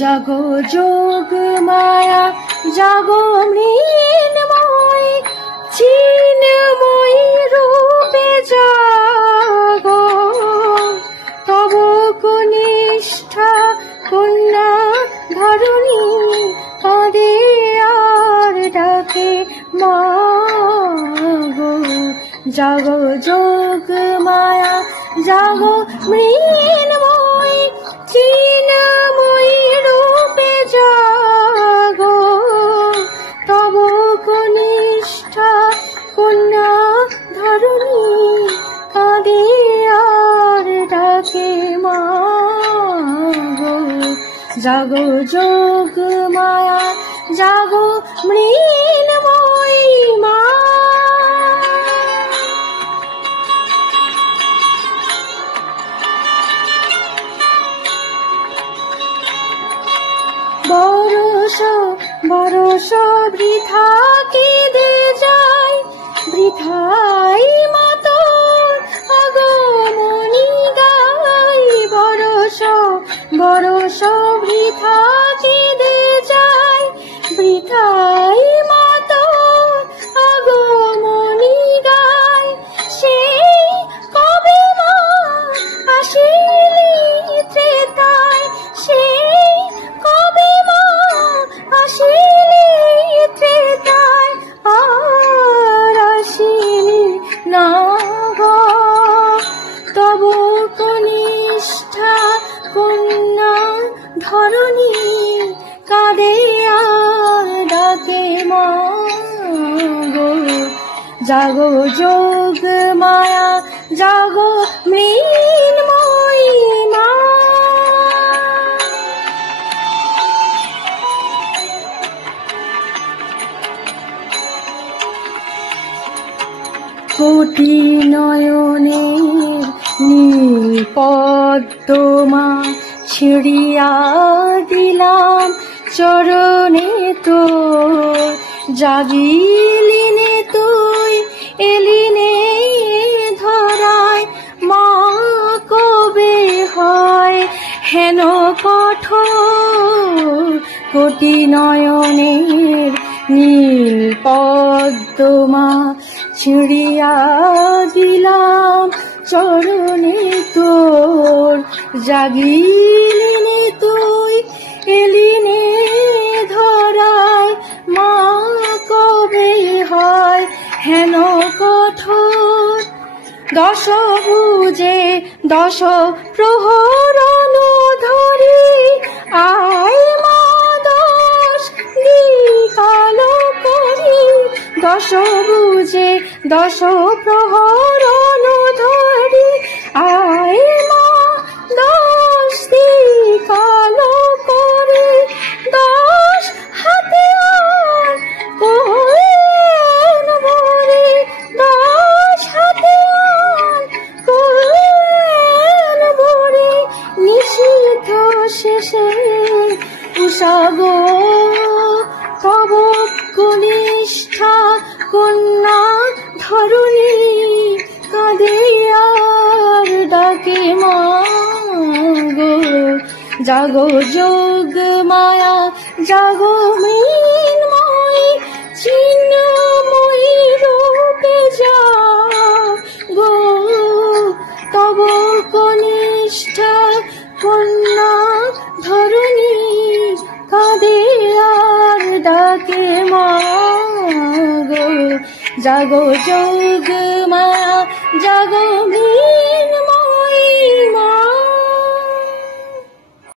জাগো যোগ মায়া জাগো মৃন্ময় চিন্ময়ী রূপে জাগো তব কনিষ্ঠা কন্যা ধরণী কাঁদে আর ডাকে মাগো জাগো যোগ মায়া জাগো মৃন্ময় চিন্ময়ী রূপে জাগো তব কনিষ্ঠা কন্যা ধরণী কাঁদে আর ডাকে মাগো জাগো যোগ মায়া জাগো মৃন্ময়ী মা। বরষ বরষ বৃথা কেঁদে যায় বৃথাই মাতর আগমনী গাই বরষ বরষ বৃথা কেঁদে যায় বৃথাই মাতর আগমনী গাই সেই কবে মা আসিলি ত্রেতায় সেই কবে মা আসিলি ত্রেতায় আর আসিলি না গো তব কনিষ্ঠা কন্যা ধরণী কাঁদে আর ডাকে মাগো জাগো যোগ মায়া জাগো মৃন্ময়ী মা। কোটি নয়নের নীল পদ্মা ছিড়িয়া দিলাম চরণে তোর জাগিলিনে তুই এলিনে ধরায় মা কবে হয় হেন কঠোর কোটি নয়নের নীল পদ্মা ছিড়িয়া দিলাম চরণে তোর জাগিলিনে তুই এলিনে ধরায় মা কবে হয় হেন কঠোর দশ ভুজে দশ প্রহরণ ধরি আয় মা দশ দিকালো করি দশ ভুজে দশ প্রহরণ ধরি আয় মা দশ দিকালো করি দশ হাতে আর করেন ভরি দশ হাতে আর করেন ভরি নিশীথ শেষে উষাগো তব কনিষ্ঠা কন্যা ধরণী কাঁদে আর ডাকে মাগো জাগো যোগ মায়া জাগো মৃন্ময়ী চিন্ময়ী রূপে জাগো তব কনিষ্ঠা কন্যা ধরণী কাঁদে আর ডাকে মাগো জাগো যোগ মায়া জাগো মৃন্ময়ী।